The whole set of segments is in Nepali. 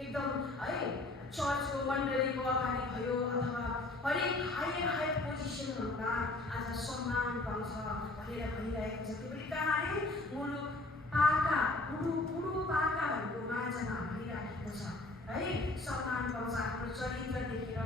एकदम है चर्चको मण्डलीको अगाडि भयो अथवा हरेक हायर पोजिसनहरूमा आज सम्मान पाउँछ भनेर भनिरहेको छ। त्यो पनि कहाँ अरे मुलुक पाका बुढो पाकाहरूको माझमा भनिराखेको छ है। सम्मान पाउँछ हाम्रो चरित्र देखेर,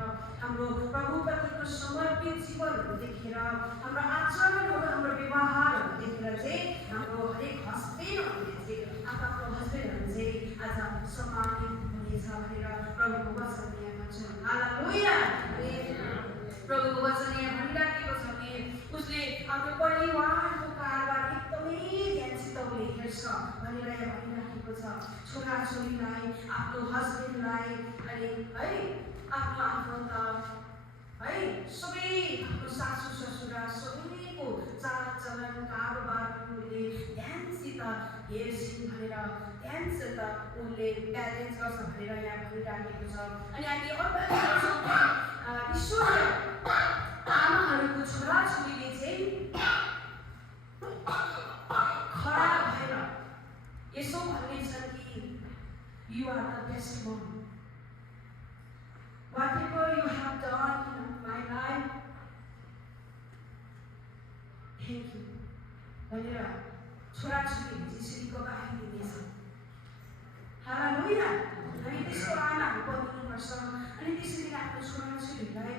हाम्रो प्रभुप्रतिको समर्पित जीवनहरू देखेर, हाम्रो आचरणहरू, हाम्रो व्यवहारहरू देखेर चाहिँ हाम्रो हरेक हस्बेन्डहरूले चाहिँ आफ्नो हस्बेन्डहरू चाहिँ आज सम्मानित हुनेछ भनेर प्रभुको वचन यहाँ भन्छ। हालेलुया। प्रभुको वचन यहाँ भनिराखेको छ कि उसले आफ्नो परिवारको कारबार एकदमै ध्यानसित उसले हेर्छ भनेर यहाँ भनिराखेको छ। छोराछोरीलाई, आफ्नो हस्बेन्डलाई अनि है आफ्नो आफन्त है सबै आफ्नो सासू ससुरा सबैको चालचलन कारोबारले ध्यानसित हेर्छिन् भनेर ध्यानसित उनले ब्यालेन्स गर्छ भनेर यहाँ भनिराखेको छ। अनि हामी अर्को ईश्वरीय आमाहरूको छोराछोरीले चाहिँ खडा भएर यसो भन्नेछन् कि you are the best mum, whatever you have done in my life, thank you भनेर छोराछोरीले त्यसरी गवाही दिनेछन्। हालेलुया। हामी त्यसको आमाहरू बनिनुपर्छ अनि त्यसरी आफ्नो छोराछोरीलाई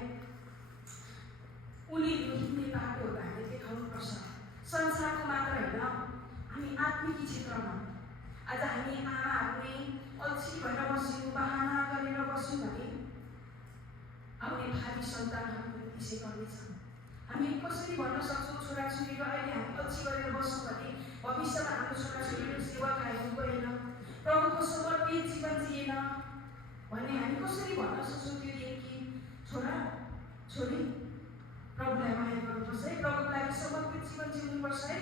उनीहरू हिँड्ने बाटोहरू हामीले देखाउनुपर्छ। संसारको मात्र होइन, हामी आत्मिक क्षेत्रमा आज हामी आमाहरूले अल्छी भएर बस्यौँ, बहाना गरेर बस्यौँ भने आउने भावी सन्तानहरू त्यसै गर्नेछन्। हामी कसरी भन्न सक्छौँ छोराछोरीहरू अहिले हामी अल्छी गरेर बस्छौँ भने भविष्यमा हाम्रो छोराछोरीहरू सेवा खाएको गएन, प्रभुको समर्पित जीवन जिएन भने हामी कसरी भन्न सक्छौँ त्यो दिन कि छोरा छोरी प्रभुलाई माया गर्नुपर्छ है, प्रभुको लागि समर्पित जीवन जिउनुपर्छ है।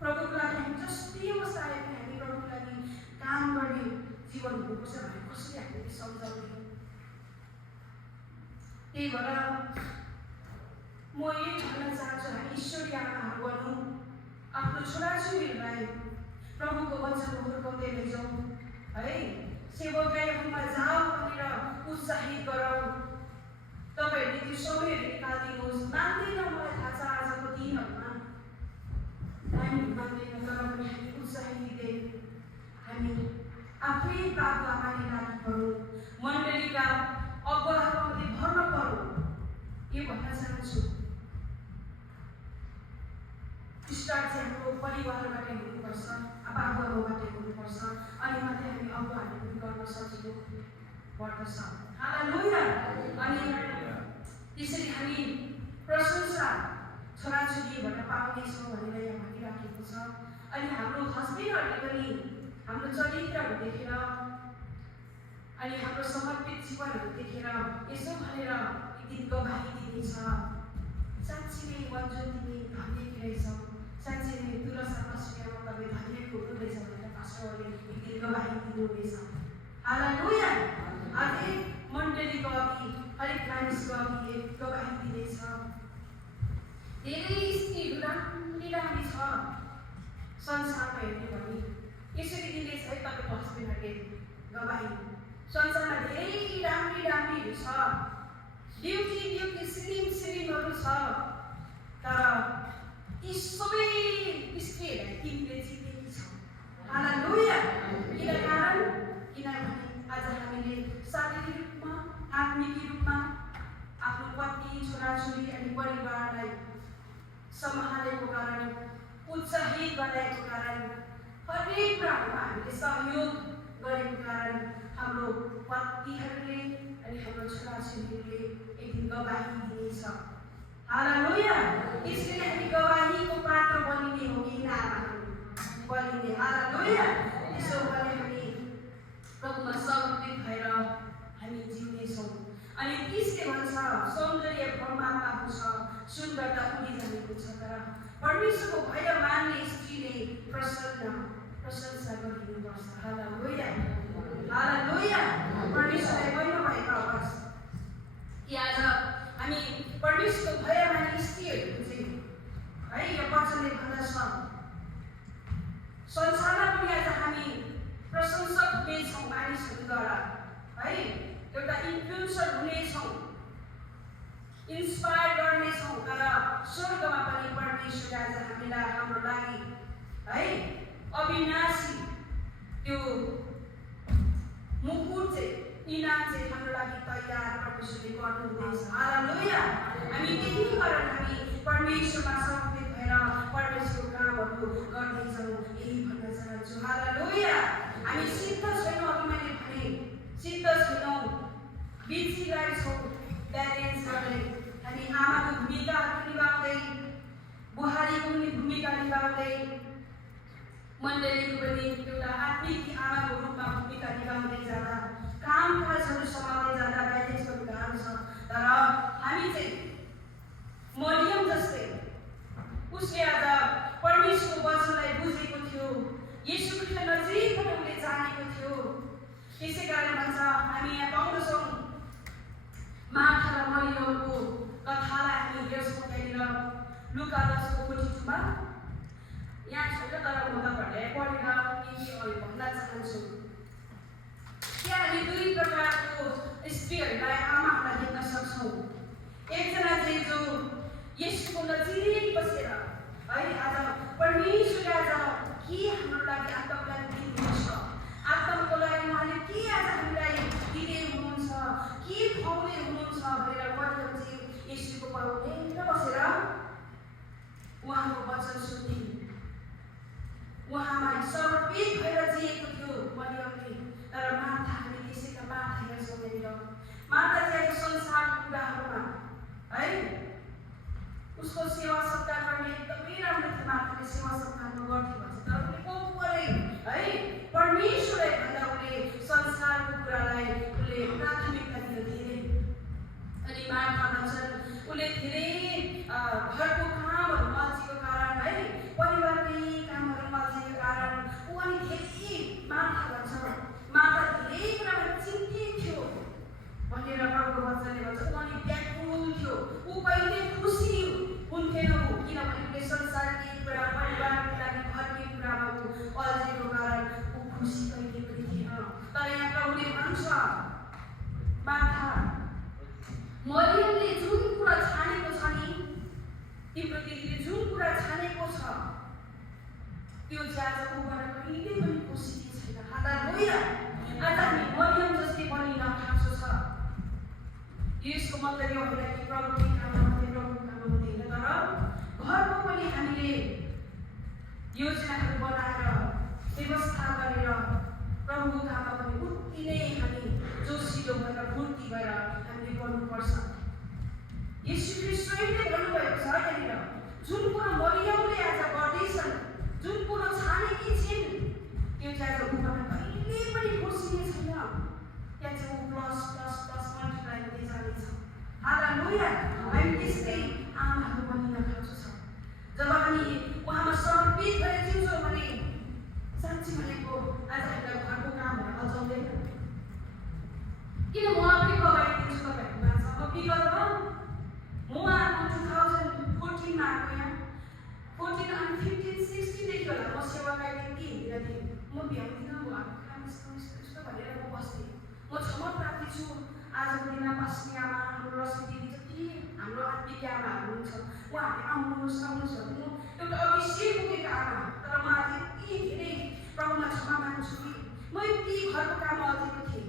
प्रभुको लागि हामी जस्तै अवस्था आए पनि हामी प्रभुको लागि काम गर्ने जीवन हुनुपर्छ भने कसरी हामीले सम्झाउने। त्यही भएर म यही भन्न चाहन्छु हामी ईश्वरीय आमाहरू बनौँ, आफ्नो छोराछोरीहरूलाई प्रभुको वचनमा हुर्काउँदै लैजाउँ है। सेवकाईहरूमा जाऊ भनेर उत्साहित गराउँ। तपाईँहरूले त्यो समयहरू निकालिदिनुहोस्। मान्दैन, मलाई थाहा छ आजको दिनहरूमा टाइम मान्दैन, तर पनि हामी उत्साहित दिँदै हामी आफै बाबु आमाले लागि पढौँ, मण्डलीका अगुवाहरूमध्ये भर्न पढौँ यो भन्न चाहन्छु। स्टार्ट चाहिँ हाम्रो परिवारबाटै हुनुपर्छ, बाबुआमाबाटै हुनुपर्छ, अनि मात्रै हामी अगुवाहरू पनि गर्न सजिलो पर्दछ। हालेलुया। अनि त्यसरी हामी प्रशंसा छोराछोरीबाट पाउनेछौँ भनेर यहाँ भनिराखेको छ। अनि हाम्रो हस्बेन्डहरूले पनि हाम्रो चरित्रहरू देखेर अनि हाम्रो समर्पित जीवनहरू देखेर यसो भनेर एक दिन गवाही दिनेछ, साँच्ची नै मन्जु तिमी धन्यकी रहेछौ, साँच्ची नै तुलसा पश्चिममा तपाईँ धन्यको हुनुहुँदैछ भनेर पास्टरले एक दिन गवाही दिनुहुनेछ। हालेलुया। हरेक मण्डलीको अघि, हरेक मानिसको अघि गवाही दिनेछ। धेरै स्त्रीहरू राम्री छ संसारमा हेर्ने भने यसरी दिँदैछ है तपाईँको हस्बेन्डहरूले गवाही। संसारमा धेरै राम्रीहरू छ, ब्युटी स्लिमहरू छ, तर यी सबै स्त्रीहरूलाई तिमीले चिनेकी छौ। हालेलुया। किन कारण? किनभने आज हामीले शारीरिक रूपमा, आत्मिक रूपमा आफ्नो पत्नी, छोराछोरी अनि परिवारलाई सम्हालेको कारण, उत्साहित गराएको कारण, हरेक कुरामा हामीले सहयोग गरेको कारण हाम्रो पत्नीहरूले अनि हाम्रो छोराछोरीहरूले एक दिन गवाही दिनेछ। हालेलुया। त्यसैले हामी गवाहीको पात्र बनिने हो कि बनिने। हालेलुया। त्यसो भने हामी प्रभुमा समर्पित भएर हामी जिउनेछौँ। अनि त्यसले भन्छ सौन्दर्य ब्रह्मात्मा हुन्छ, सुन्दरता उडी जानेको छ, तर परमेश्वरको भय मान्ने स्त्रीले प्रशंसा गरिनुपर्छ। हालेलुया। हालेलुया। परमेश्वरलाई भन्नुभएको आवाज कि आज हामी परमेश्वरको भय मान्ने स्त्रीहरू चाहिँ है यो वचनले भन्दछ संसारमा पनि आज हामी प्रशंसक हुनेछौँ। मानिसहरूद्वारा है एउटा इन्फ्लुएन्सर हुनेछौँ, इन्स्पायर गर्नेछौँ। तर स्वर्गमा पनि परमेश्वरले आज हामीलाई हाम्रो लागि है अविनाशी त्यो मुकुट चाहिँ इनाम चाहिँ हाम्रो लागि तयार परमेश्वरले गर्नुहुँदैछ। हालेलुया। हामी त्यही कारण हामी परमेश्वरमा समर्पित भएर परमेश्वरको कामहरू गर्दैछौँ, यही भन्न चाहन्छु। हालेलुया। हामी सिद्ध छैनौँ, अघि मैले भने सिद्ध छैनौँ, बिर्सिरहेछौँ प्यारेन्ट्स गर्ने। हामी आमाको भूमिकाहरू निभाउँदै, बुहारीको पनि भूमिका निभाउँदै, मण्डलीको पनि एउटा आत्मिक आमाको रूपमा भूमिका निभाउँदै जाँदा, काम काजहरू सम्हाल्दै जाँदा प्यारेन्ट्सको गाह्रो छ। तर हामी चाहिँ मरियम जस्तै उसले आज परमेश्वरको वचनलाई बुझेको थियो, येशू ख्रीष्ट नजिकबाट उसले जानेको थियो। त्यसै कारण भन्छ हामी यहाँ पाउँदछौँ मार्था र मरियमको कथालाई हामी हेर्छौँ त्यहाँनिर लुका 10:42मा। यहाँ छैन तर म तपाईँहरूलाई पढेर केही भन्न चाहन्छु। त्यहाँ हामी दुई प्रकारको स्त्रीहरूलाई आमाहरूलाई देख्न सक्छौँ। एकजना चाहिँ जो येशूको नजिक बसेर है आज परमेश्वरले आज के हाम्रो लागि आत्माको लागि दिनुहुन्छ, आत्माको लागि उहाँले के आज हामीलाई दिँदै हुनुहुन्छ, के खुवाउँदै हुनुहुन्छ भनेर मरियम चाहिँ येशूको पाउनेर बसेर उहाँको वचन सुन्थे, उहाँमा समर्पित भएर जिएको थियो मरियमले। तर मार्था हामी त्यसैका मार्था हेर्छौँ त्यहाँनिर। मार्था चाहिँ संसारको कुराहरूमा है उसको सेवा सत्कार गर्ने एकदमै राम्रो थियो। मार्थाले सेवा सत्कारमा गर्थ्यो भन्छ, तर उसले परे है परमेश्वरलाई भन्दा उसले संसारको कुरालाई उसले प्राथमिकता दियो धेरै। अनि मार्था भन्छन् उसले धेरै घरको कामहरू अल्छीको कारण है परिवारकै कामहरू अल्छीको कारण ऊ अनि धेरै मार्था भन्छ मार्था धेरै कुरामा चिन्तित थियो भनेर प्रभुको वचनले भन्छ। ऊ अनि व्याकुल थियो, ऊ कहिले खुसी हुन्थेन किनभने उसले संसारकै कुरा परिवारको लागि घरकै कुरामा ऊ अल्झेको कारण ऊ खुसी कहिले पनि थिएन। तर यहाँ प्रभुले भन्छ मार्था मरियमले जुन कुरा छानेको छ नि, तिम्रो दिदीले जुन कुरा छानेको छ त्यो चाहिँ आज उबाट कहिले पनि खुसी छैन। हालेलुया। आज हामी मरियम जस्तै बनिन खाँचो छ। यसको मतलब यो होइन कि प्रभुको काम हुँदैन, प्रभुको काम हुँदैन, तर घरमा पनि हामीले योजनाहरू बनाएर व्यवस्था गरेर प्रभुको काममा पनि उति नै हामी जोसिलो भएर फुर्ती भएर हामीले गर्नुपर्छ। येशू ख्रीष्टले भन्नुभएको छ त्यहाँनिर जुन कुरो मरियमले आज गर्दैछन्, जुन कुरो छानेकी छिन् त्यो चाहिँ आज उबाट कहिले पनि खुसी छैन। त्यहाँ चाहिँ ऊ प्लस प्लस प्लस मल्टिप्लाई हुँदै जानेछ। हालेलुया। हामी त्यस्तै आमाहरू बनिन खाँचो छ। जब हामी उहाँमा समर्पित भएर जिउँछौँ भने साँच्ची भनेको आज हामीलाई घरको कामहरू अल्झाउँदैन। किन म आफैको अगाडि दिन्छु तपाईँहरूमा छ। म विगतमा म आएको 2014मा आएको यहाँ 14 अनि 15 16देखि होला म सेवाकाईदेखि के हिँडेर थिएँ। म भ्याउँदिनँ उहाँको काम यस्तो भनेर म बस्थेँ। म क्षमा प्राप्ति छु आजको दिनमा बस्ने आमा हाम्रो रश्मि दिदी जति हाम्रो आत्मिक आमाहरू हुनुहुन्छ उहाँहरूले आउनुहोस् आउनुहोस् भन्नु एउटा अभिषेक पुगेको आमा। तर म आज यति धेरै प्रभुमा क्षमा माग्छु कि म यति घरको काम अल्झेको थिएँ,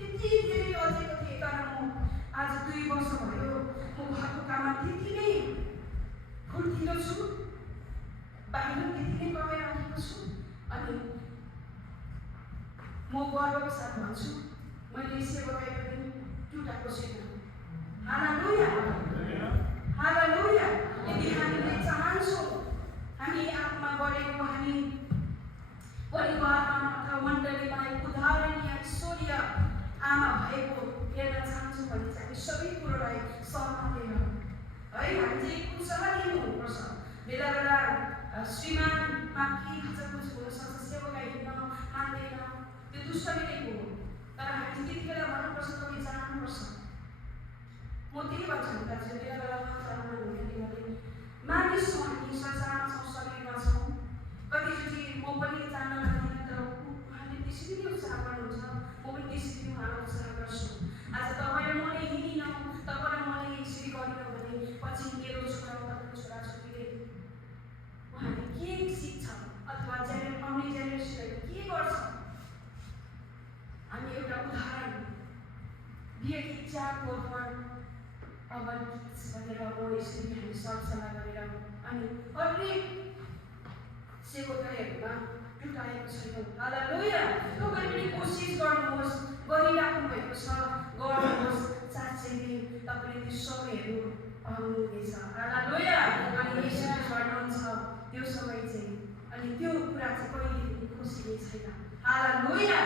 यति धेरै अल्झेको थिएँ। तर म आज 2 वर्ष भयो म घरको काममा त्यति नै फुर्तिलो छु, बाहिर त्यति नै कमाइरहेको छु। अनि म गर्वको साथ भन्छु मैले सेवाकाई पनि टुटाएको छैन। हालेलुया। हालेलुया। यदि हामीले चाहन्छौँ हामी आत्मा बढेको, हामी परिवारमा अथवा मण्डलीमा एक उदाहरणीय ईश्वरीय आमा भएको हेर्न चाहन्छौँ भने चाहिँ हामी सबै कुरोलाई समातेर है हामी चाहिँ उत्साह दिनुपर्छ। बेला बेला श्रीमानमा के खचखुच हुनसक्छ, सेवाकाई हिँड्न मान्दैन, त्यो दुष्टले हो। तर हामी त्यति बेला भन्नुपर्छ तपाईँ जानुपर्छ। म त्यही भन्छु दाजु, बेला बेला मानिसौँ हामी संसारमा छौँ, शरीरमा छौँ। कतिचोटि म पनि जान लाग्दिनँ, तर उहाँले त्यसरी नै उत्साह गर्नु पनि त्यसरी उहाँको उत्साह गर्छु। आज तपाईँ र मैले हिँडिनौँ, तपाईँ र मैले यसरी गरिनौँ भने पछि मेरो छोरा तपाईँको छोराछोरीले उहाँले के सिक्छ अथवा आउने जेनेरेसनले के गर्छ। हामी एउटा उदाहरण च्याको अगर भनेर म यसरी हामी सरसल्लाह गरेर अनि हरेक सेवकहरूमा जुटाएको छैनौँ। हालेलुया। तपाईँ पनि कोसिस गर्नुहोस्, गरिराख्नु भएको छ, गर्नुहोस्। साँच्चै नै तपाईँले त्यो समयहरू पाउनुहुनेछ। हालेलुया। अनि यसरी गर्नुहुन्छ त्यो समय चाहिँ अनि त्यो कुरा चाहिँ कहिले पनि खुसी छैन। हालेलुया।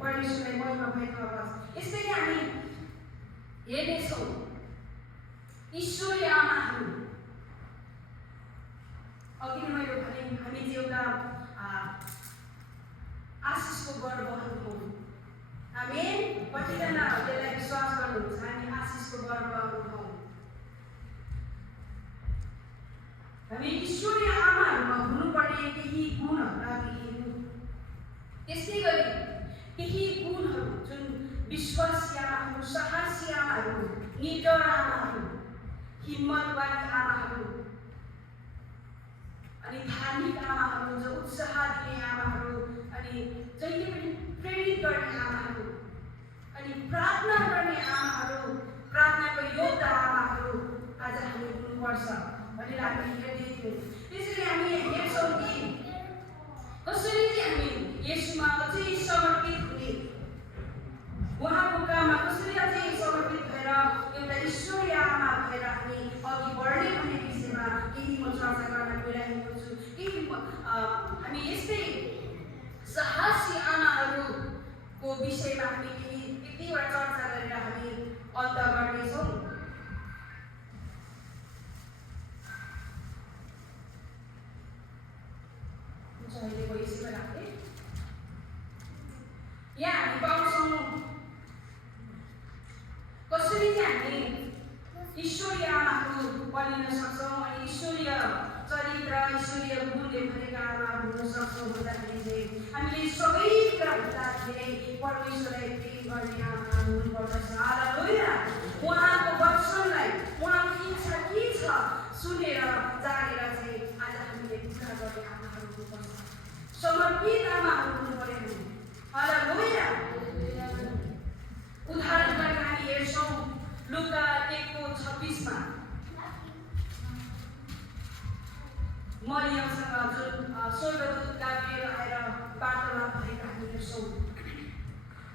परमेश्वरलाई महिमा भएको आवाज। यसरी हामी हेर्नेछौँ ईश्वरीय आमाहरू। अघि नै मैले भने हामी चाहिँ एउटा आशिषको गर्वहरू हौँ। आमेन। कतिजना यसलाई विश्वास गर्नुहुन्छ हामी आशिषको गर्वहरू हौँ। हामी ईश्वरीय आमाहरूमा हुनुपर्ने केही गुणहरू हामी हेर्नु। त्यस्तै गरी केही गुणहरू जुन विश्वासी आमाहरू, साहसी आमाहरू, निडर आमाहरू, हिम्मतवादी आमाहरू अनि धार्मिक आमाहरू, जो उत्साह दिने आमाहरू अनि जहिले पनि प्रेरित गर्ने आमाहरू अनि प्रार्थना गर्ने आमाहरू, प्रार्थनाको योद्धा आमाहरू आज हामी हुनुपर्छ भनेर हामी हेर्दै थियौँ। त्यसरी हामी हेर्छौँ कि कसरी चाहिँ हामी येशूमा अझै समर्पित हुने, उहाँको काममा कसरी अझै समर्पित भएर एउटा ईश्वरीय आमा भएर हामी अघि बढ्ने भन्ने विषयमा केही म चर्चा गर्न गइरहेको छु। केही हामी यस्तै साहसी आमाहरूको विषयमा हामी केही यतिवटा चर्चा गरेर हामी अन्त गर्नेछौँ। अहिलेको यसैमा राखेँ। यहाँ हामी पाउँछौँ कसरी चाहिँ हामी ईश्वरीय आमाहरू बनिन सक्छौँ अनि ईश्वरीय चरित्र, ईश्वरीय गुणले भरेका आमाहरू हुन सक्छौँ भन्दाखेरि चाहिँ हामीले सबै कुराभन्दा धेरै परमेश्वरलाई प्रेम गर्ने आमाहरू हुनुपर्दछ। हालेलुया। उहाँको वचनलाई, उहाँको इच्छा के छ सुनेर जानेर चाहिँ आज हामीले पूरा गर्ने आमाहरू हुनुपर्छ। समर्पित आमाहरू हुनुपर्यो। हालेलुया। उदाहरणका लागि हामी हेर्छौँ लुका 1:26 मरियमसँग जुन स्वर्गदूत गाब्रिएल आएर वार्तालाप भएको हामी हेर्छौँ।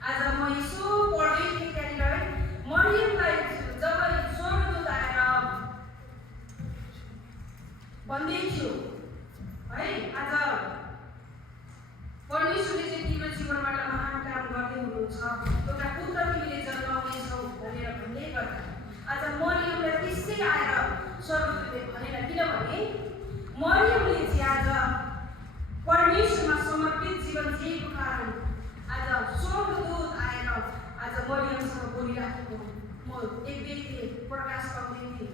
आज म यसो पढ्दै थिएँ त्यहाँनिर मरियमलाई जब स्वर्गदूत आएर भन्दै थियो है, आज परमेश्वरले चाहिँ तिम्रो जीवनबाट महान काम गर्दै हुनुहुन्छ, एउटा पुत्र तिमीले जन्माउनेछौ भनेर भन्दै गर्दा आज मरियमलाई त्यसै आएर स्वर्गदूतले भनेन। किनभने मरियमले चाहिँ आज परमेश्वरमा समर्पित जीवन जिएको कारण आज स्वर्गदूत आएर आज मरियमसँग बोलिराखेको म एक व्यक्ति प्रकाश पाउँदै थिएँ।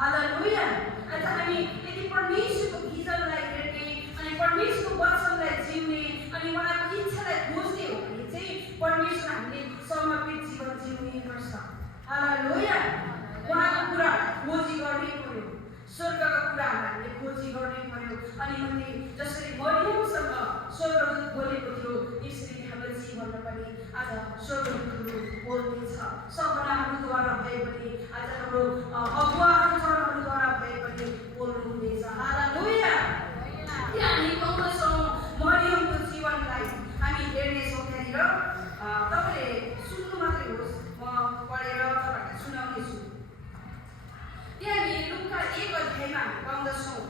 हालेलुया। आज हामी यदि परमेश्वरको भिजनलाई हेर्ने अनि परमेश्वरको वचनलाई जिउने अनि उहाँको इच्छालाई खोज्ने हो भने चाहिँ परमेश्वर हामीले समर्पित जीवन जिउने गर्छ। हालेलुया। उहाँको कुरा खोजी गर्नै पर्यो, स्वर्गको कुराहरू हामीले खोजी गर्नै पर्यो। अनि मैले जसरी मरियमसँग स्वर्गदूत बोलेको थियो त्यसरी हाम्रो जीवनमा पनि आज स्वर्गदूतहरू बोल्दैछ। सपनाहरूद्वारा भए पनि आज हाम्रो अगुवाहरूद्वारा भए पनि बोल्नुहुनेछ। हालेलुया। हामी पाउँदछौँ मरियमको जीवनलाई हामी हेर्नेछौँ। त्यहाँनिर तपाईँले सुन्नु मात्रै होस्, म पढेर तपाईँहरूलाई सुनाउनेछु। त्यहाँ हामी लुका 1 हामी पाउँदछौँ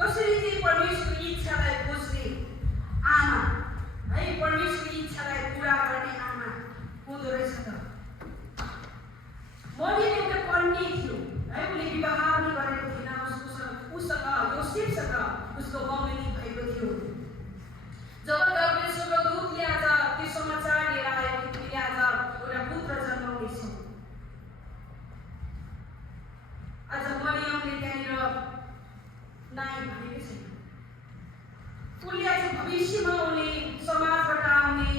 कसरी चाहिँ परमेश्वरको इच्छालाई खोज्ने आमा है, परमेश्वरको इच्छालाई पुरा गर्ने आमा हुँदो रहेछ। त मरियम एउटा कन्या थियो है, उसले विवाह पनि गरेको थिएन, उसँग योसेफसँग उसको मगनी भएको थियो। जब गाब्रिएल स्वर्गदूतले आज त्यो समाचार लिएर आयो कि तिमीले आज एउटा पुत्र जन्माउनेछौ, आज मरियमले त्यहाँनिर नाइ भनेकै छैन। उसले आज भविष्यमा आउने समाजबाट आउने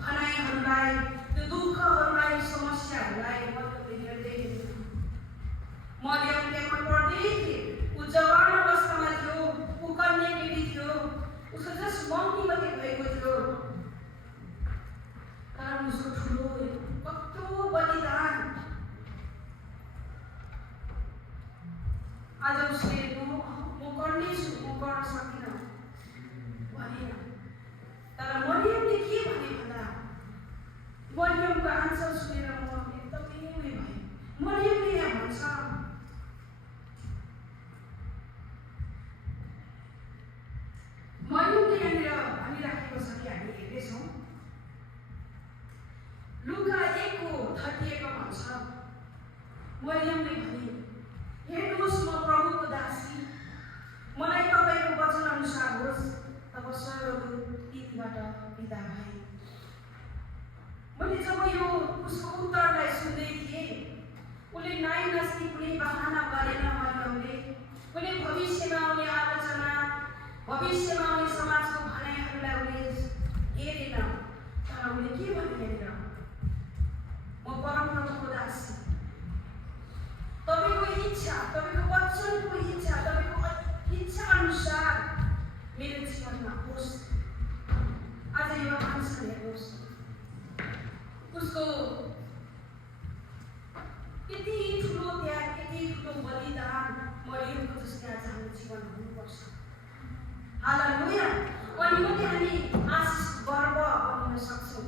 भनाइहरूलाई, त्यो दुःखहरूलाई, समस्याहरूलाई मरियमले हेर्दै थियो। मरियम त्यहाँ पढ्दै थिए, ऊ जवान अवस्थामा थियो, ऊ कन्या केटी थियो, उसको जस्ट मम्मी मात्रै भएको थियो। तर उसको ठुलो कत्रो बलिदान आज उसले म गर्ने छु, म गर्न सक्दिनँ भनेन। तर मरियमले के भने भन्दा मरियमको आन्सर सुनेर म एकदमै उयो भएँ। मरियमले यहाँ भन्छ, मरियमले यहाँनिर भनिराखेको छ कि हामी हेर्दैछौँ लुका 1:31 भन्छ, मरियमले भने, हेर्नुहोस् म प्रभुको दासी, मलाई तपाईँको वचन अनुसार होस्। तब स्वर्गदूत तीबाट बिदा भए। मैले जब यो उसको उत्तरलाई सुन्दै थिएँ, उसले नाइ नास्ती कुनै बहाना गरेन। मरियमले उसले भविष्यमा आउने आलोचना, भविष्यमा आउने समाजको भनाइहरूलाई उसले हेरेन। तर उसले के भने हेरेन, म परमप्रभुको दासी, तपाईँको इच्छा, तपाईँको वचनको इच्छा, तपाईँको इच्छा अनुसार मेरो जीवनमा होस्। आज यो आन्सर हेर्नुहोस्, उसको यति ठुलो त्याग, यति ठुलो बलिदान मरियमको जस्तै आज हाम्रो जीवन हुनुपर्छ। हालेलुया। अनि मात्रै हामी आशिष गर्व बन्न सक्छौँ।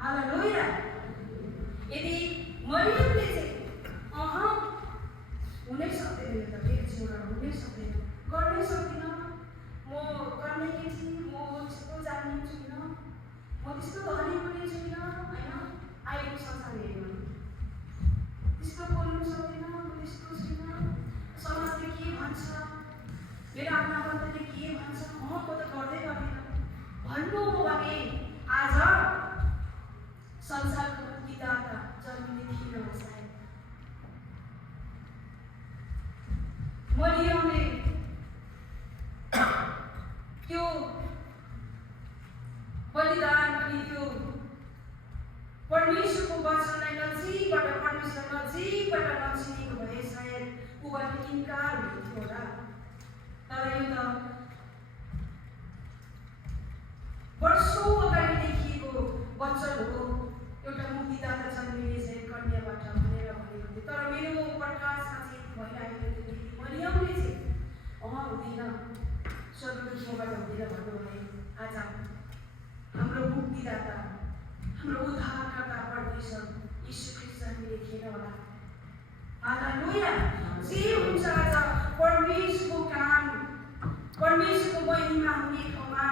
हालेलुया। यदि मरियमले चाहिँ हुनै सक्दैन, यो त मेरो जीवनमा हुनै सक्दैन, गर्नै सक्दिनँ, म गर्ने केटी, म त्यस्तो जान्ने छुइनँ, म त्यस्तो धनी पनि छुइनँ, होइन, अहिलेको संसार हेऱ्यो भने त्यस्तो बोल्नु सक्दिनँ, म त्यस्तो छुइनँ, समाजले के भन्छ, मेरो आमाबाबाले के भन्छ, म त गर्दै गर्दिनँ भन्नु हो भने आज संसारको मुक्तिदाता जन्मिने थिएन होला सायद। मरियमले त्यो बलिदान अनि त्यो परमेश्वरको वचनलाई परमेश्वरलाई नजिकबाट नचिनेको भए सायद ऊबाट इन्कार हुन्थ्यो होला। तर यो त वर्षौँ अगाडि देखिएको वचन हो, एउटा मुक्तिदाता जन्मिने चाहिँ कन्याबाट भनेर भनेको थियो। तर मेरो प्रकाशमा चाहिँ भइरहेको थियो, मरियमले चाहिँ हुँदैन, स्वर्गदूतबाट हुँदैन भन्नुभयो। आज हाम्रो मुक्तिदाता, हाम्रो उद्धारकर्ता परमेश्वर यीशु ख्रीष्ट जन्मिने थिएन होला। हालेलुया। जे हुन्छ आज परमेश्वरको काम, परमेश्वरको महिमा हुने ठाउँमा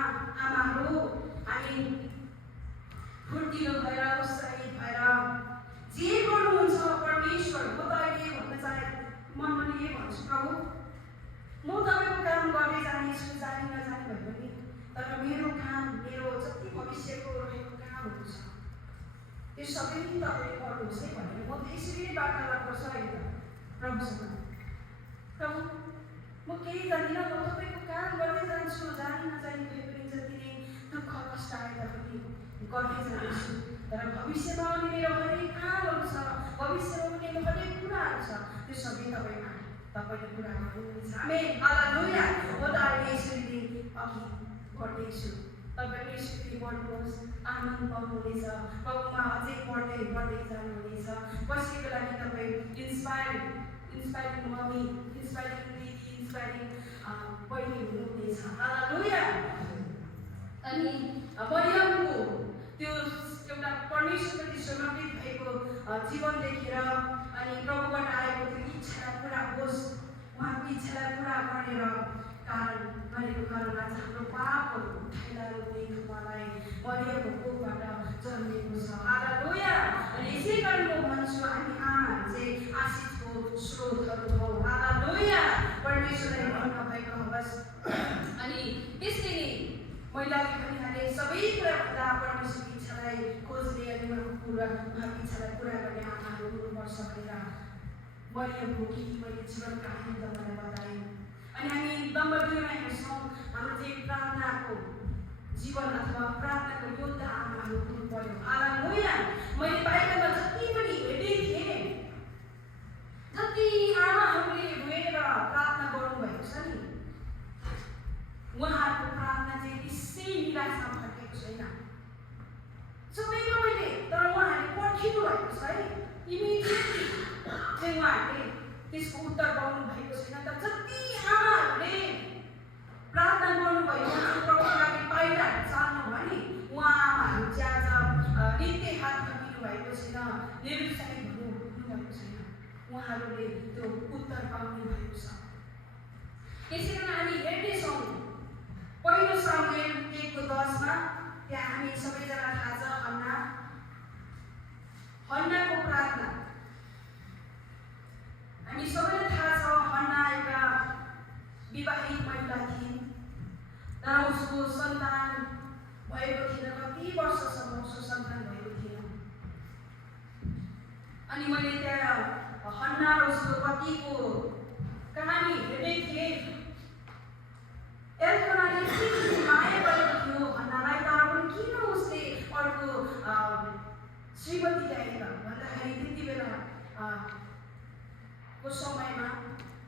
आमाहरू हामी फुर्तिलो भएर, उत्साहित भएर जे गर्नुहुन्छ परमेश्वर, म त अहिले भन्न चाहे मनले के भन्छु, प्रभु म तपाईँको काम गर्दै जानेछु, जानी नजाने भए पनि, तर मेरो काम, मेरो जति भविष्यको रहेको कामहरू छ त्यो सबै तपाईँले गर्नुहोस् है भनेर म त यसरी नै वार्तालाप गर्छु अहिले त प्रभुसँग। प्रभु म केही जान्दिनँ, म तपाईँको काम गर्दै जान्छु, जानी नजानी भए पनि, जति नै दुःख कष्ट आए तापनि गर्दै जानेछु। तर भविष्यमा आउने मेरो हरेक कामहरू छ, भविष्यमा आउने हरेक कुराहरू छ, त्यो सबै तपाईँले पुरा गर्नुहुन्छ। आमेन। हालेलुया। म त अहिले यसरी नै अघि बढ्दैछु, तपाईँले यसरी बढ्नुहोस्, आनन्द पाउनुहुनेछ, प्रभुमा अझै बढ्दै जानुहुनेछ। पछिको लागि तपाईँ इन्सपायरिङ मम्मी, इन्सपायरिङ दिदी, इन्सपायरिङ बहिनी हुनुहुनेछ। हालेलुया। अनि मरियमको त्यो एउटा परमेश्वरप्रति समर्पित भएको जीवन देखेर अनि प्रभुबाट आएको त्यो इच्छालाई पुरा होस्, उहाँको इच्छालाई पुरा गरेर गरेको कारण आज हाम्रो पापहरू उठाइलाउने उहाँलाई मरियमको कोखबाट जन्मिएको छ। हालेलुया। अनि यसै कारण म भन्छु हामी आमाहरू चाहिँ आशिषको स्रोतहरू हौ। हालेलुया। परमेश्वरलाई महिमा भएको होस्। अनि त्यसले नै मैले अघि भनिहालेँ, सबै कुराभन्दा परमेश्वरको इच्छालाई खोज्ने अनि उहाँको इच्छालाई पुरा गर्ने आमाहरू हुनुपर्छ भनेर मरियमको मैले जीवन कहानी तपाईँलाई बताएँ। अनि हामी नम्बर 2मा हेर्छौँ, जीवन अथवा प्रार्थनाको योद्धा आमाहरू हुनु पर्यो। हालेलुया। मैले बाइबलमा जति पनि हेरेको थिएँ, जति आमाहरूले रोएर प्रार्थना गर्नुभएको छ नि, उहाँहरूको प्रार्थना चाहिँ त्यसै निराशमा फर्केको छैन। सबैमा मैले, तर उहाँहरूले पर्खिनु भएको छ है, इमिडिएटली चाहिँ उहाँहरूले त्यसको उत्तर पाउनु भएको छैन। तर जति आमाहरूले प्रार्थना गर्नुभयो, प्रभुको लागि पाइलाहरू चाल्नु भयो नि, उहाँ आमाहरू चाहिँ आज नित्य हात थपिनु भएको छैन, निरुत्साहित हुनुभएको छैन। उहाँहरूले त्यो उत्तर पाउनु भएको छ। त्यसै कारण हामी हेर्नेछौँ पहिलो सामुएल 1:10 त्यहाँ हामी सबैजना थाहा छ हन्नाको प्रार्थना। हामी सबैलाई थाहा छ हन्ना एउटा विवाहित महिला थिइन्, तर उसको सन्तान भएको थिएन। कति वर्षसम्म उसको सन्तान भएको थिएन। अनि मैले त्यहाँ हन्ना र उसको पतिको कहानी हेर्दै थिएँ। एल्कानाले यति माया गरेको थियो हन्नालाई, तर पनि किन उसले अर्को श्रीमती ल्याएर भन्दाखेरि त्यति बेला को समयमा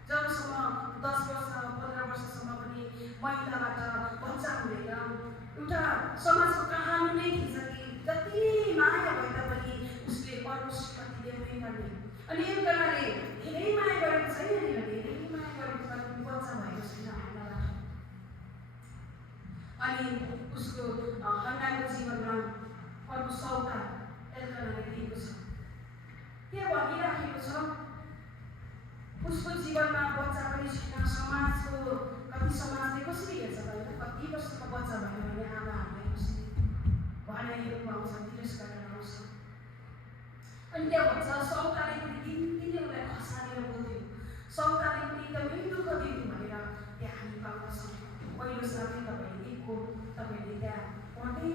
जबसम्म 10 वर्ष 15 वर्षसम्म पनि महिलाबाट बच्चा हुँदैन, एउटा समाजको कहानी नै थिएछ कि जति माया भए तापनि उसले अर्को श्रीमती ल्याउनै पर्ने। अनि एल्कानाले धेरै माया गरेको छैन नि, धेरै माया गरेको तर बच्चा भएको छैन हन्नाबाट। अनि उसको हन्नाको जीवनमा अर्को सौगात एल्कानाले दिएको छ। त्यहाँ भनिराखेको छ उसको जीवनमा बच्चा पनि छैन। समाजको समाजले कसरी हेर्छ भने कति वर्षको बच्चा भयो भने आमाहरूले कसरी भनाइहरू आउँछ, तिरस्कार आउँछ। अनि त्यहाँ भन्छ सौगाले पनि दिनदिनै उसलाई खसालेर बोल्थ्यो, सौगाले पनि एकदमै दुःख दिनु भनेर त्यहाँ हामी पाउँछौँ। पहिलो साथै तपाईँले त्यहाँ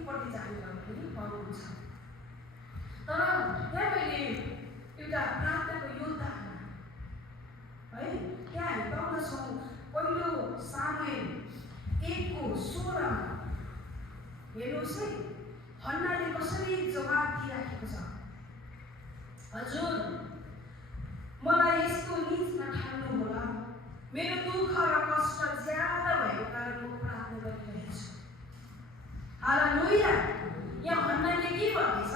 पढ्दै जानुभयो भने पाउनुहुन्छ। तर त्यहाँ मैले एउटा प्रार्थनाको योद्धा है त्यहाँ हामी पाउँदछौँ। पहिलो सामुएल 1:16 हेर्नुहोस् है, हन्नाले कसरी जवाब दिइराखेको छ। हजुर, मलाई यस्तो निच नठान्नु होला, मेरो दुःख र कष्ट ज्यादा भएको कारण म प्रार्थना गरिरहेको छु। हालेलुया। यहाँ हन्नाले के भन्दैछ,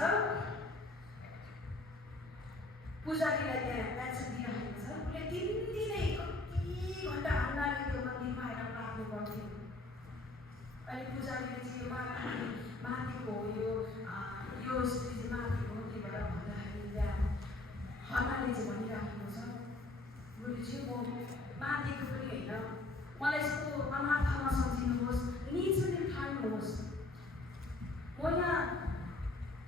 पुजारीलाई त्यहाँ एन्सर दिइराखेको छ। उसले दिनदिनै कति घन्टा हन्नाले त्यो मन्दिरमा आएर प्रार्थना गर्थ्यो। अनि पुजारीले चाहिँ माथिको हो, यो स्त्री चाहिँ माथिको हो, त्यही भएर भन्दाखेरि त्यहाँ हन्नाले चाहिँ भनिराखेको छ, गुरुजी म माथिको पनि होइन, मलाई यस्तो अनाथमा सम्झिनुहोस्, निज पनि ठान्नुहोस्। म यहाँ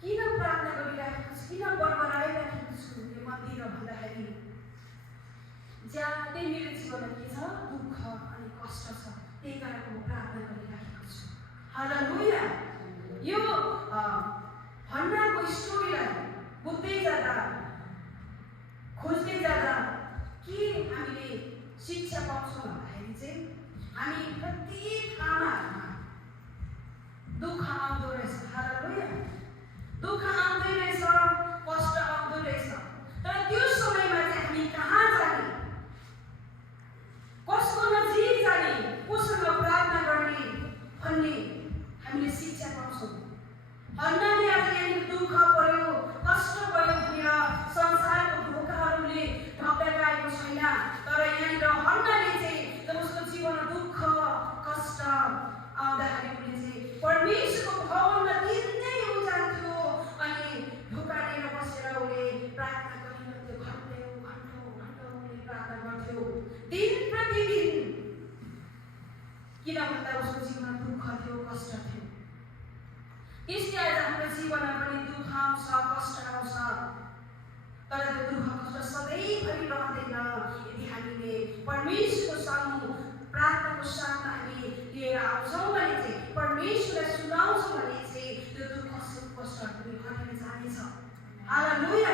किन प्रार्थना गरिराखेको छु, किन बरबराइराखेको छु यो मन्दिर भन्दाखेरि ज्यादै मेरो जीवनमा के छ, दुःख अनि कष्ट छ, त्यही कारण म प्रार्थना गरिराखेको छु। हालेलुया। यो हन्नाको स्टोरीलाई बुझ्दै जाँदा, खोज्दै जाँदा के हामीले शिक्षा पाउँछौँ भन्दाखेरि चाहिँ हामी प्रत्येक आमाहरूमा दुःख आउँदो रहेछ। हालेलुया। दुःख आउँदै रहेछ, कष्ट आउँदो रहेछ। तर त्यो समयमा चाहिँ हामी कहाँ जाने, कसको नजिक जाने, कोसँग प्रार्थना गर्ने भन्ने हामीले शिक्षा पाउँछौँ। हन्नाले आज यहाँनिर दुःख पर्यो, कष्ट पर्यो भनेर संसारको ढोकाहरूले ढकढकाएको छैन। तर यहाँनिर हन्नाले चाहिँ जब उसको जीवनमा दुःख कष्ट आउँदाखेरि उसले चाहिँ परमेश्वरको भवनमा दिनै जान्थ्यो अनि ढोकाएर बसेर उसले प्रार्थना गरिरहन्थ्यो। घन्टौँ उसले प्रार्थना गर्थ्यो दिन प्रतिदिन। किन भन्दा उसको जीवनमा दुःख थियो, कष्ट थियो। त्यसले आज हाम्रो जीवनमा पनि दुःख आउँछ, कष्ट आउँछ, तर त्यो दुःख कष्ट सधैँभरि रहँदैन। यदि हामीले परमेश्वरको सम्मुख प्रार्थनाको साथमा हामी लिएर आउँछौँ भने चाहिँ, परमेश्वरलाई सुनाउँछौँ भने चाहिँ त्यो दुःख कष्टहरू हटेर जानेछ। हालेलुया।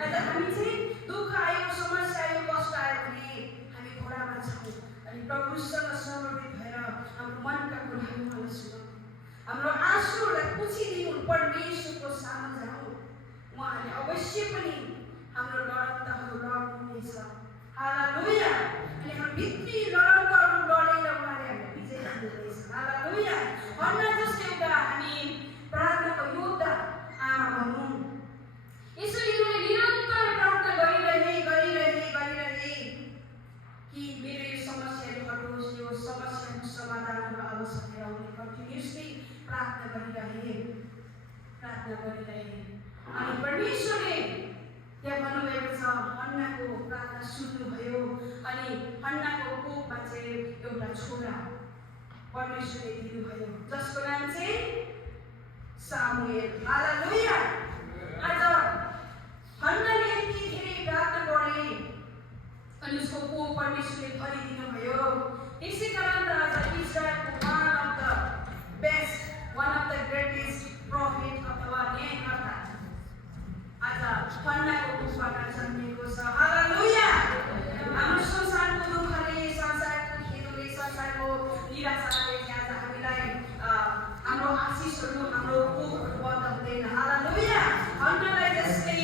आज हामी चाहिँ दुःख आयो, समस्या आयो, कष्ट आयो भने हामी घोडामा छौँ अनि प्रभुसँग समर्पित भएर हाम्रो मनका कुराहरू उहाँलाई सुनाउँ। हाम्रो आँसुलाई पुछिदिनु परमेश्वरको सामु जाउँ। उहाँले अवश्य पनि हाम्रो लडन्तहरू लड्नुहुनेछ। हालेलुया। अनि हाम्रो भित्री लडन्तहरू लडेर उहाँले हामीलाई विजय दिनुहुनेछ। हालेलुया। हन्ना जस्तो एउटा हामी प्रार्थनाको योद्धा आमा भनौँ। यसरी उनले निरन्तर प्रार्थना गरिरहे कि मेरो यो समस्याहरू हटोस्, यो समस्याको समाधानहरू आओस् भनेर उनले कन्टिन्युसली प्रार्थना गरिरहे। अनि परमेश्वरले त्यहाँ भन्नुभएको छ, हन्नाको प्रार्थना सुन्नुभयो। अनि हन्नाको कोखमा चाहिँ एउटा छोरा परमेश्वरले दिनुभयो, जसको नाम चाहिँ सामुएल। हालेलुया। आज हन्नाले यति धेरै प्रार्थना गरे अनि उसको कोख परमेश्वरले भरिदिनु भयो। यसै कारण त आज इजरायलको one of the greatest prophet अथवा न्यायकर्ता आज हन्नाको कोखबाट जन्मिएको छ। हालेलुया। हाम्रो संसारको दुःखले, संसारको खेदले, संसारको निराशाले आज हामीलाई हाम्रो आशिषहरू, हाम्रो कोखहरू बन्द हुँदैन। हालेलुया। हन्नालाई जस्तै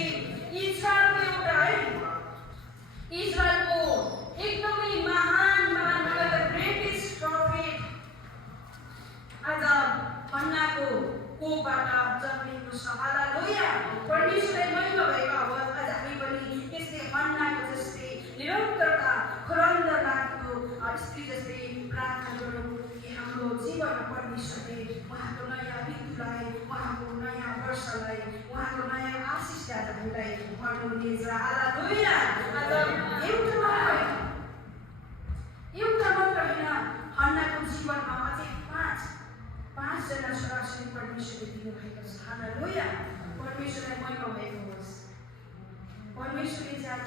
इजरायलको एकदमै महान ग्रेटेस्ट प्रफिट आज हन्नाको कोखबाट जन्मिएको छ। हालेलुया। परमेश्वरलाई महिमा भएको आवाज आज हामी पनि त्यस्तै हन्नाको जस्तै निरन्तरता खुरन्द लागेको स्त्री जस्तै प्रार्थना गरौँ कि हाम्रो जीवनमा परमेश्वरले उहाँको नयाँ ऋतुलाई, उहाँको नयाँ वर्षलाई, उहाँको नयाँ आशिष आज हामीलाई भन्नुहुनेछ। हालेलुया। आज एउटा मात्र होइन, हन्नाको जीवनमा अझै पाँचजना छोराछोरी परमेश्वरले दिनुभएको छ। हालेलुया। परमेश्वरलाई महिमा भएको होस्। परमेश्वरले चाहिँ आज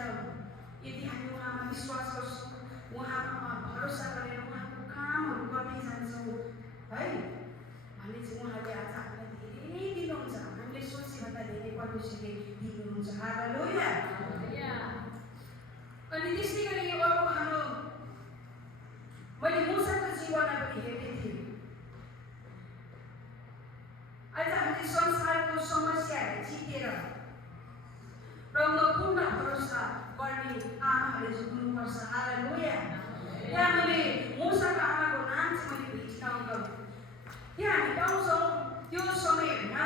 यदि हामी उहाँमा विश्वास गर्छौँ, उहाँमा भरोसा गरेर उहाँको कामहरू गर्दै जान्छौँ है भने चाहिँ उहाँले आज हामीलाई धेरै दिनुहुन्छ। हामीले सोचेभन्दा धेरै परमेश्वरले दिनुहुन्छ। हालेलुया। अनि त्यसै गरी अर्को हाम्रो मैले मूसाको जीवनमा पनि हेर्दै थिएँ। आज हामीले संसारको समस्याहरूलाई जितेर प्रभुमा पूर्ण भरोसा गर्ने आमाहरूले जो हुनुपर्छ। हालेलुया। त्यहाँ मैले मूसाको आमाको नाम चाहिँ मैले भेटिन अङ्कल। त्यहाँ हामी पाउँछौँ त्यो समयहरूमा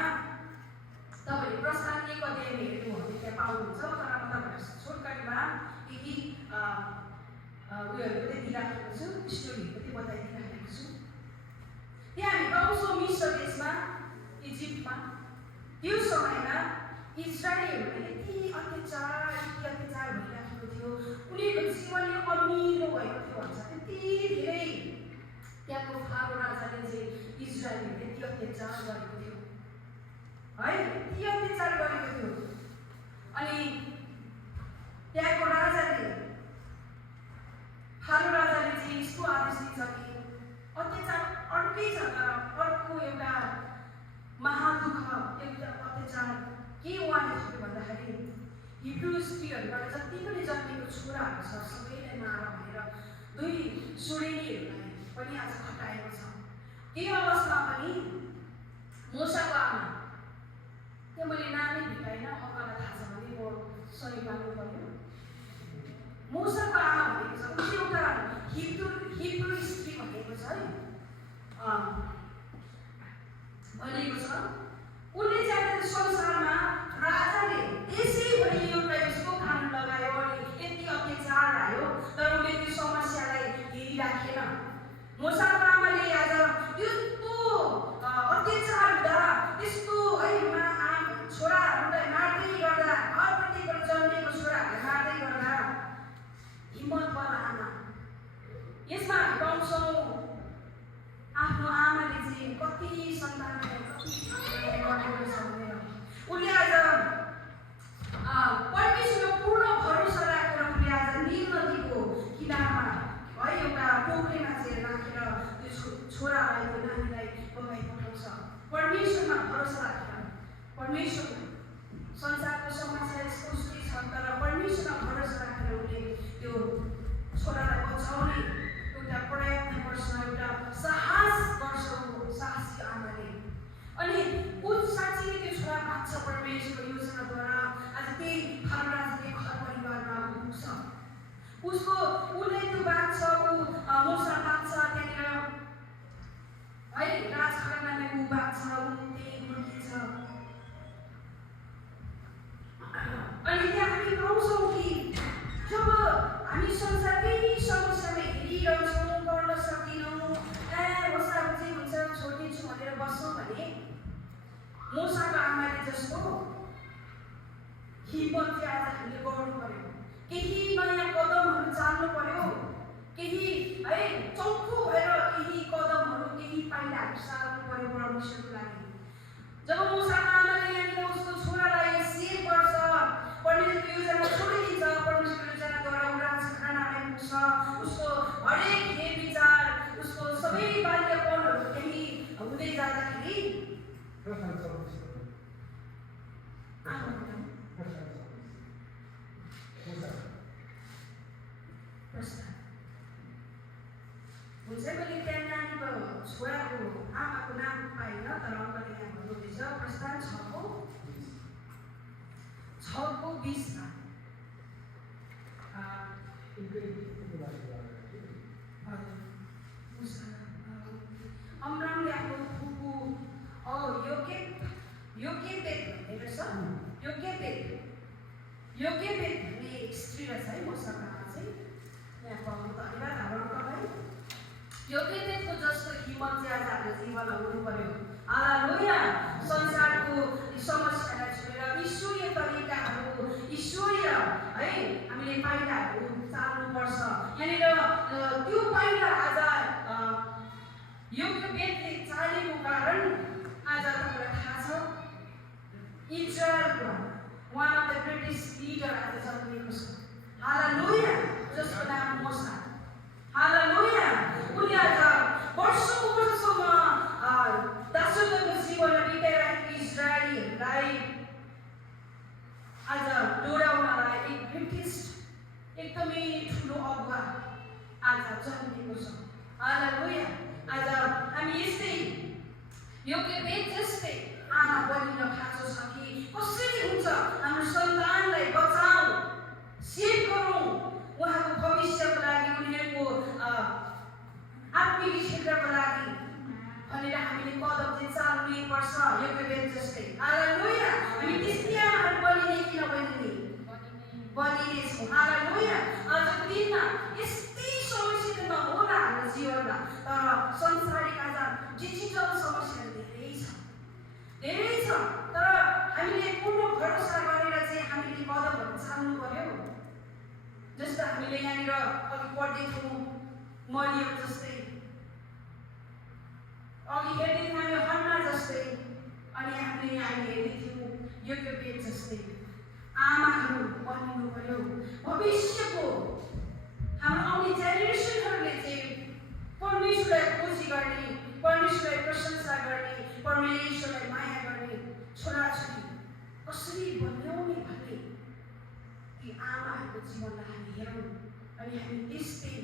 तपाईँले प्रस्थान 1 अध्याय हेर्नु हो भने त्यहाँ पाउनुहुन्छ। तर म तपाईँहरू छोटकरीमा केही उयोहरू पनि दिइराखेको छु, स्टोरीहरू पनि बताइदिइराखेको छु। त्यहाँ हामी पाउँछौँ मिस्र देशमा, इजिप्टमा त्यो समयमा इजरायलीहरू यति अत्याचार भइराखेको थियो। उनीहरूको जीवनले अमिलो भएको थियो भन्छ। त्यति धेरै त्यहाँको फारो राजाले चाहिँ इजरायलीहरूले यति अत्याचार गरेको थियो है, यति अत्याचार गरेको थियो। अनि त्यहाँको राजाले, फारो राजाले चाहिँ यस्तो आदेश दिन्छ कि अत्याचार अर्कै जग्गा अर्को एउटा महादुःख, एउटा अत्याचार के उहाँले थियो भन्दाखेरि हिब्रू स्त्रीहरूबाट जति पनि जन्मेको छोराहरू छ सबैलाई मार भनेर 2 सुडेनीहरूलाई पनि आज खटाएको छ। त्यो अवस्था पनि मूसाको आमा, त्यो मैले नामै भेटाइन, अङ्कलाई थाहा छ भने म सही माग्नु पर्यो। मूसाको आमा भनेको छ, उसले एउटा हिब्रू स्त्री भनेको छ है, भनेको छ। उसले चाहिँ संसारमा राजाले देशैभरि एउटा यसको कानुन लगायो अनि यति अत्याचार आयो, तर उसले त्यो समस्यालाई हेरिराखेन। मूसाको आमाले आज त्यस्तो अत्याचार हुँदा, त्यस्तो है छोराहरूलाई मार्दै गर्दा, घरपट्टिबाट जन्मेको छोराहरूलाई मार्दै गर्दा हिम्मत वाला आमा। यसमा हामी पाउँछौँ आफ्नो आमाले चाहिँ कति सन्तानलाई कति गर्नुहुन्छ भनेर। उसले आज परमेश्वरमा पूर्ण भरोसा राखेर उसले आज नील नदीको किनारमा है एउटा पोखरीमा चाहिँ राखेर त्यो छोरालाई, त्यो नानीलाई बगाइ पठाउँछ। परमेश्वरमा भरोसा राखेर, परमेश्वरमा संसारको समस्या यस्तो उस्तै छ, तर परमेश्वरमा भरोसा राखेर उसले त्यो छोरालाई बचाउने एउटा प्रयत्न गर्छ, एउटा साहस गर्छ। साहसी आमाले हिम्मत चाहिँ आज हामीले गर्नु पर्यो। केही नयाँ कदमहरू चाल्नु पर्यो। केही है चौखो भएर केही कदमहरू केही पाइलाहरू चाल्नु पर्यो परमेश्वरको लागि। जब मुसाको आमाले यहाँनिर उसको छोरालाई 100 वर्ष परमेश्वरको योजना छोडिदिन्छ, परमेश्वरको योजनाद्वारा ऊ राजघरानामा पुग्छ, उसको हरेक हेर विचार उसको सबै बाल्यपनहरू केही हुँदै जाँदाखेरि हुन्छ। मैले त्यहाँ नानीको छोराको आमाको नाम पाइनँ, तर अङ्कले यहाँ भन्नुहुँदैछ प्रस्थान 6:20 अमरामले आफ्नो फुपू योग्यबेद भन्ने स्त्री रहेछ है मसँग चाहिँ यहाँ पाउनु धन्यवाद हाम्रो अङ्कलाई। योग्यबेदको जस्तो हिम्मत चाहिँ आज हाम्रो जीवनमा हुनु पर्यो। हालेलुया। संसारको समस्यालाई छोडेर ईश्वरीय तरिकाहरू ईश्वरीय है हामीले पाइलाहरू चाल्नुपर्छ। यहाँनिर त्यो पाइला आज योग्यबेदले चालेको कारण आज तपाईँलाई थाहा छ इजरायलको one of the greatest leader आज जन्मिएको छ। हालेलुया। जसको नाम मोसा। हालेलुया। उनी आज वर्षौँसम्म दासत्वको जीवन बिताइरहेको इजरायलीहरूलाई आज डोराउनलाई एक ब्रिटिस एकदमै ठुलो अगुवा आज जन्मिएको छ। हालेलुया। आज हामी यस्तै योग्यबेद जस्तै आमा बनिन खाँचो छ कि कसरी हुन्छ हाम्रो सन्तानलाई बचाऊ सेभ गरौँ उहाँको भविष्यको लागि उनीहरूको आत्मिक क्षेत्रको लागि भनेर हामीले कदम चाहिँ चाल्नै पर्छ योग्यबेद जस्तै। हालेलुया। हामी त्यस्तै आमाहरू बनिने कि नबनिने बनिनेछौँ। हालेलुया। आजको दिनमा यस्तै समस्या त नहोला हाम्रो जीवनमा, तर संसारिक आज डिजिटल समस्याहरू धेरै छ, तर हामीले पूर्ण भरोसा गरेर चाहिँ हामीले कदमहरू चाल्नु पर्यो। जस्तो हामीले यहाँनिर अघि पढ्दै थियौँ मरियम जस्तै, अघि हेर्दै थियौँ हामी हन्ना जस्तै, अनि हामीले हेर्दै थियौँ योग्यबेद जस्तै आमाहरू बनिनु पर्यो। भविष्यको हाम्रो आउने जेनेरेसनहरूले चाहिँ परमेश्वरलाई खोजी गर्ने, परमेश्वरलाई प्रशंसा गर्ने, परमेश्वरलाई माया गर्ने छोराछोरी कसरी बनाउने भन्ने ती आमाहरूको जीवनलाई हामी हेरौँ अनि हामी त्यस्तै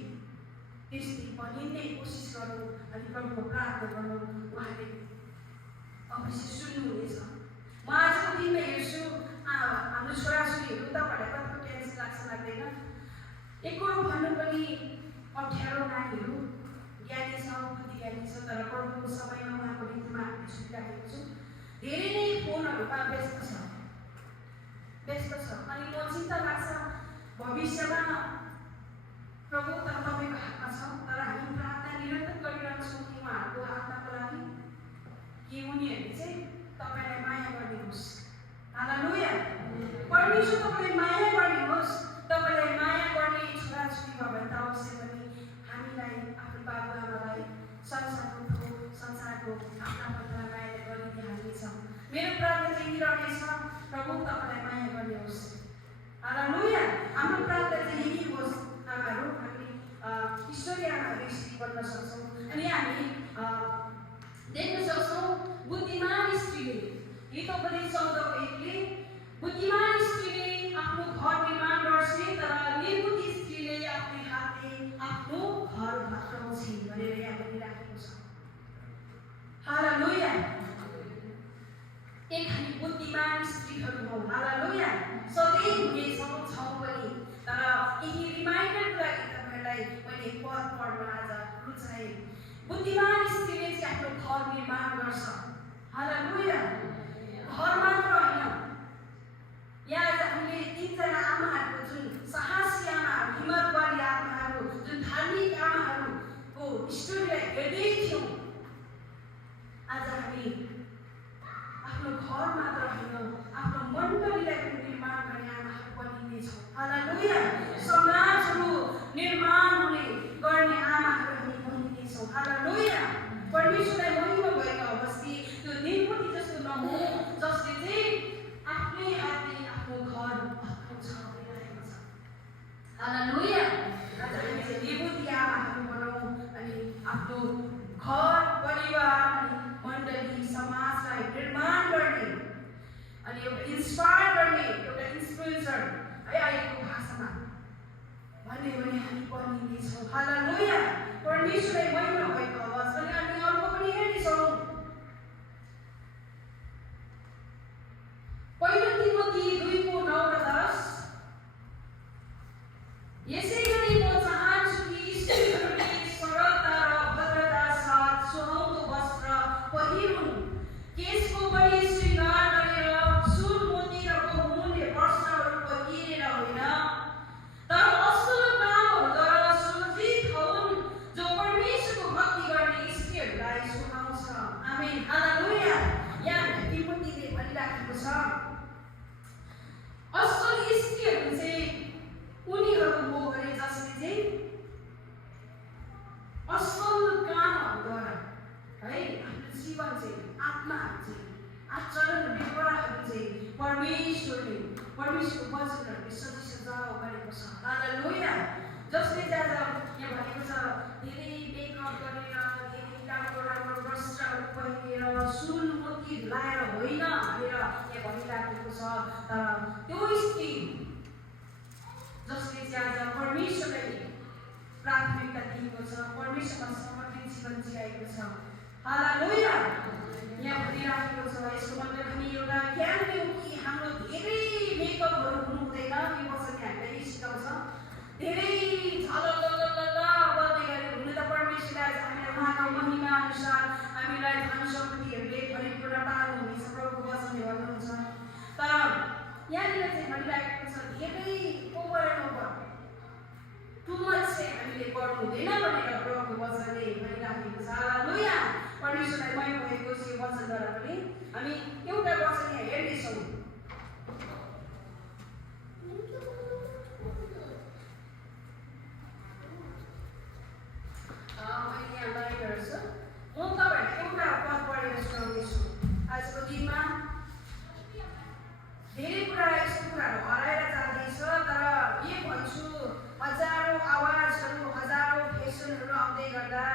बनिने कोसिस गरौँ अनि प्रभुको प्रार्थना गरौँ। उहाँले अवश्य सुन्नुहुनेछ। म आजको दिनमा हेर्छु हाम्रो छोराछोरीहरू तपाईँहरूलाई कतिको टेन्सन लाग्छ लाग्दैन? एक कुरो भन्नु पनि अप्ठ्यारो नानीहरू ज्ञानी छ, बुद्धि ज्ञानी छ, तर प्रभुको समयमा उहाँको रीतिमा हामीले छुटिराखेको छु। धेरै नै फोनहरूमा व्यस्त छ अनि म चिन्ता लाग्छ भविष्यमा प्रभु त तपाईँको हातमा छ, तर हामी प्रार्थना निरन्तर गरिरहन्छौँ कि उहाँहरूको आत्माको लागि कि उनीहरूले चाहिँ तपाईँलाई माया गरिदिनुहोस्। हालेलुया। परमेश्वर तपाईँलाई माया गरिदिनुहोस्। तपाईँलाई माया गर्ने छोराछोरी भयो भने त अवश्य पनि हामीलाई आफ्नो बाबुआमालाई संसारको आफ्ना पत्रमा माया गरिदिइहाल्नेछ। मेरो प्रार्थना चाहिँ निरनेछ प्रभु तपाईँलाई माया गर्नुहोस्। हालेलुया। हाम्रो प्रार्थना चाहिँ यही होस् आमाहरू, हामी ईश्वरीय आमाहरू स्त्री बन्न सक्छौँ। अनि हामी देख्न सक्छौँ बुद्धिमान स्त्रीले हितोपदेश 14:1ले बुद्धिमान स्त्रीले आफ्नो घर निर्माण गर्छे, तर निर्बुद्धि स्त्रीले आफ्नो हातले आफ्नो घर भत्काउँछे भनेर यहाँ भनिराखेको छ। हालेलुया। एक हामी बुद्धिमान स्त्रीहरू हौँ। हालेलुया। सधैँ हुनेछौँ छौँ पनि, तर यही रिमाइन्डरको लागि तपाईँहरूलाई मैले पद पढ्न आज रुचाएँ। बुद्धिमान स्त्रीले चाहिँ आफ्नो घर निर्माण गर्छ। हालेलुया। घर मात्र होइन, यहाँ आज हामीले 3 जना आमाहरूको जुन साहसी आमाहरू, हिम्मतवादी आमाहरू, जुन धार्मिक आमाहरूको स्टोरीलाई हेर्दै थियौँ। आज हामी आफ्नो घर मात्र होइन आफ्नो मण्डलीलाई पनि निर्माण गर्ने आफ्नो घर परिवार मण्डली समाजलाई निर्माण गर्ने अनि एउटा इन्स्पायर गर्ने एउटा इन्फ्लुएन्सर है अहिलेको भाषामा भन्ने भने हामी बनिनेछौँ। हालेलुया। परमेश्वरलाई महिमा भएको आवाज अनि हामी अर्को पनि हेर्नेछौँ। पहिलो तिमोथी 2:9-10 यसै गरी म चाहन्छु कि स्त्रीहरूले सरलता र भद्रता साथ सुहाउँदो वस्त्र पहिरून्, केशको बढी श्रृङ्गार गरेर सुन मोती र बहुमूल्य वस्त्रहरू पहिरेर होइन, तर असल कामहरूद्वारा सुसज्जित हुन्, जो परमेश्वरको भक्ति गर्ने स्त्रीहरूलाई सुहाउँछ। आमेन। हालेलुया। यहाँ तिमोथीले भनिराखेको छ असल स्त्रीहरू चाहिँ उनीहरू हो भने जसले चाहिँ असल कामहरूद्वारा है आफ्नो जीवन चाहिँ आत्माहरू चाहिँ आचरण व्यवहारहरू चाहिँ परमेश्वरको वचनहरूले सजाउ गरेको छ। हालेलुया। जसले चाहिँ आज यहाँ भनेको छ धेरै मेकअप गरेर धेरै राम्रो राम्रो वस्त्रहरू पहिरेर सुन मोती लाएर होइन भनेर यहाँ भनिराखेको छ। तर त्यो स्त्री जसले चाहिँ आज परमेश्वरलाई प्राथमिकता दिएको छ, परमेश्वरमा समर्पित जीवन जिएको छ। हालेलुया। यहाँ भनिराखेको छ यसको मतलब हामी एउटा ज्ञान दियौँ कि हाम्रो धेरै मेकअपहरू हुनु हुँदैन। यो वचनले हामीलाई सिकाउँछ धेरै झललललल बल्ने गरी हुनु त परमेश्वरले आज हामीलाई उहाँको महिमा अनुसार हामीलाई धन सम्पत्तिहरूले परिपूर्ण पार्नुहुनेछ प्रभुको वचनले भन्नुहुन्छ। तर यहाँनिर चाहिँ भनिराखेको छ धेरै over and over too much चाहिँ हामीले गर्नु हुँदैन भनेर प्रभुको वचनले भनिराखेको छ। हालेलुया। परमेश्वरलाई महिमा भएको छ यो वचनद्वारा पनि। हामी एउटा वचन यहाँ हेर्नेछौँ। मैले यहाँ लाइटहरू छ, म तपाईँहरूलाई एउटा पद पढेर सुनाउँदैछु। आजको दिनमा धेरै कुरा यस्तो कुराहरू हराएर जाँदैछ। तर के भन्छु, हजारौँ आवाजहरू हजारौँ फेसनहरू आउँदै गर्दा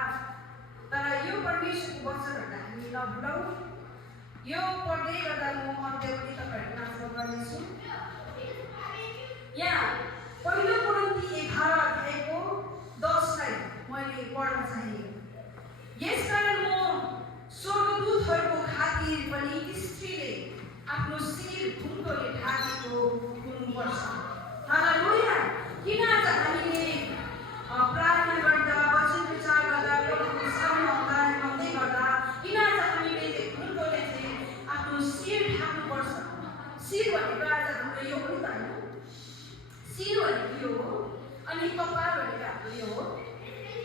तर यो परमेश्वरको वचनहरूलाई हामी नभुलौँ। यो पढ्दै गर्दा म अन्त्य पनि तपाईँहरूको नाचमा गर्नेछु। यहाँ पहिलो कोरिन्थी 11:10 मैले पढ्न चाहे। यसकारण म स्वर्गदूतहरूको खातिर पनि स्त्रीले आफ्नो शिर घुम्टोले ढाकेको हुनुपर्छ। हालेलुया। किन आज हामीले प्रार्थना गर्दा वचन विचार गर्दा प्रभुको सामु आउँदै गर्दा किन आज हामीले घुम्टोले चाहिँ आफ्नो शिर ढाक्नुपर्छ? शिर भनेको आज हाम्रो यो हो त होइन, शिर भनेको यो हो अनि कपाल भनेको हाम्रो यो हो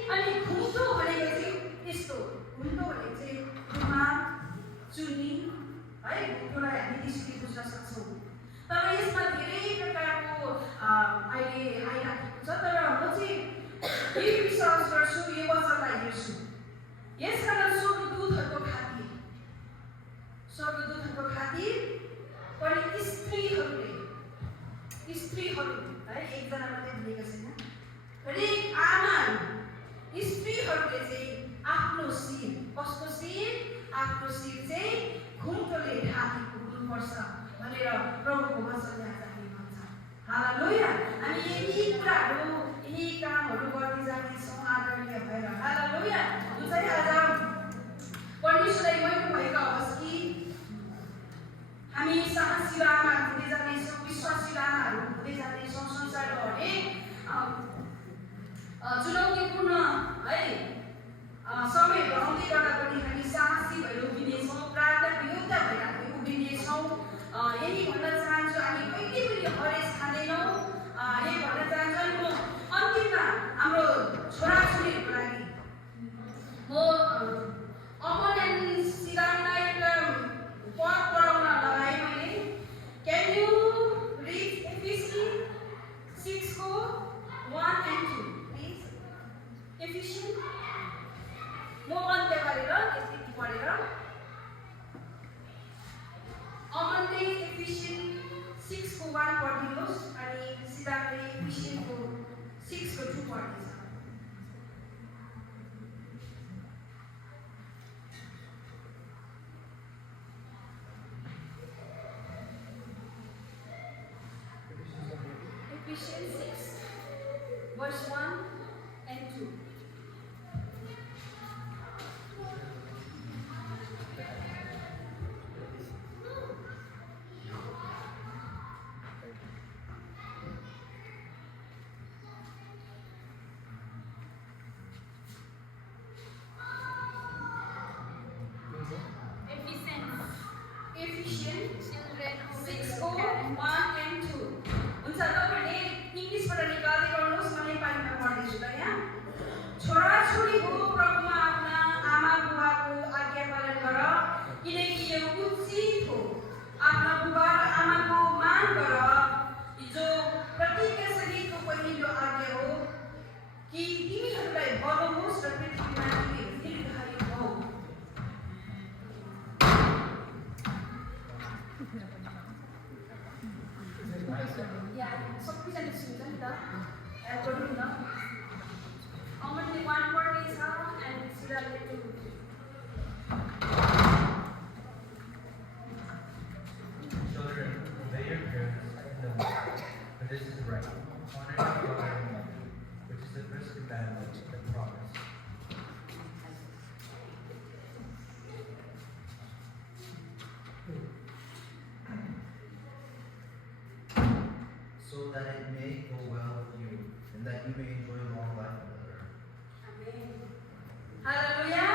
अनि घुम्टो भनेको चाहिँ यस्तो, घुम्टो भनेको चाहिँ रुमाल चुनी है घुम्टोलाई हामी त्यसरी बुझ्न सक्छौँ। तर यसमा धेरै प्रकारको अहिले आइराखेको छ। तर म चाहिँ यही विश्वास गर्छु, यो वचनलाई हेर्छु। यसकारण स्वर्गदूतहरूको खातिर पनि स्त्रीहरू है एकजना मात्रै भनेको छैन, हरेक आमा स्त्रीहरूले चाहिँ आफ्नो शिर कस्तो शिर आफ्नो शिर चाहिँ घुम्टोले ढाकेको हुनुपर्छ भनेर प्रभुको वचनले आज हामी भन्छ। हालेलुया। हामी यही कुराहरू यही कामहरू गर्दै जानेछौँ आदरणीय भएर। हालेलुया। हुन्छ है। आज परमेश्वरलाई महिमा भएको होस् कि हामी साहसी आमाहरू हुँदै जानेछौँ, विश्वासी आमाहरू हुँदै जानेछौँ। संसारको हरेक चुनौतीपूर्ण है समयहरू आउँदै गर्दा पनि हामी साहसी भएर उभिनेछौँ, प्रार्थनाको योद्धा भएर हामी उभिनेछौँ। यही भन्न चाहन्छु हामी कहिले पनि हरेस खाँदैनौँ। यही भन्न चाहन्छु अनि म अन्तिममा हाम्रो छोराछोरीहरूको लागि म अमन एन्ड सिदानलाई एउटा पद पढाउन लगाएँ मैले। Can you read Ephesians 6:1-2 please? Ephesians म अन्त्य गरेर यति पढेर अमनले एफिसियन्स 6:1 पढिदिनुहोस् अनि सिदानले एफिसियन्सको 6:2 पढ्दैछ। verse 1 and 2. Ephesians 6:1 and 2. हुन्छ तपाईहरुले इंग्लिशबाट निकाल्दै गर्नुस् म नेपालीमा पढ्दैछु ल यहाँ छोराछोरीको प्रभुमा आफ्ना आमा बुबाको आज्ञा पालन गर किनकि यो उचित हो आफ्ना बुबा र आमाको मान गर जो प्रतिज्ञा सहितको पहिलो आज्ञा हो कि तिमीहरूलाई भलो होस् र पृथ्वीमा तिमी दीर्घायु हौ। Yeah, सबैजना सुन्छ नि त एल्बर्ट न only one word is and it's related to Children, obey your parents and know, for this is right. Honor your father and mother, which is the first commandment and promise. So that it may go well with you, and that you may enjoy long life together. Amen. Hallelujah.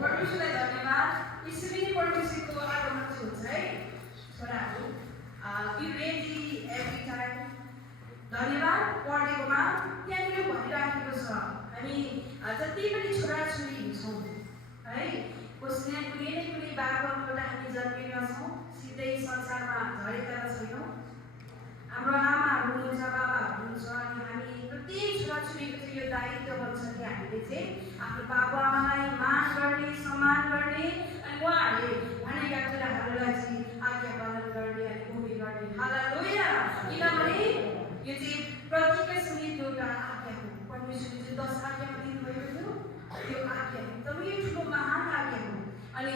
परमेश्वरलाई धन्यवाद। यसरी नै परमेश्वरको आगमन चाहिँ हुन्छ है छोराहरू। Be ready every time. धन्यवाद पढेकोमा त्यहाँनिर भनिराखेको छ हामी जति पनि छोराछोरी छौँ है कुनै बाबाबाट हामी जन्मेका छौँ सिधै संसारमा झरेका छैनौँ। हाम्रो आमाहरू हुनुहुन्छ बाबाहरू हुनुहुन्छ अनि हामी प्रत्येक छोराछोरीको चाहिँ यो दायित्व बन्छ कि हामीले चाहिँ आफ्नो बाबा आमालाई मान गर्ने सम्मान गर्ने अनि उहाँहरूले भनेका कुराहरूलाई चाहिँ आज्ञा पालन गर्ने अनि उही गर्ने। हालेलुया। किनभने यो चाहिँ प्रतिज्ञा सहित एउटा आज्ञा हो। परमेश्वरले चाहिँ 10 आज्ञा दिनुभएको थियो त्यो आज्ञा एकदमै ठुलो महान आज्ञा हो अनि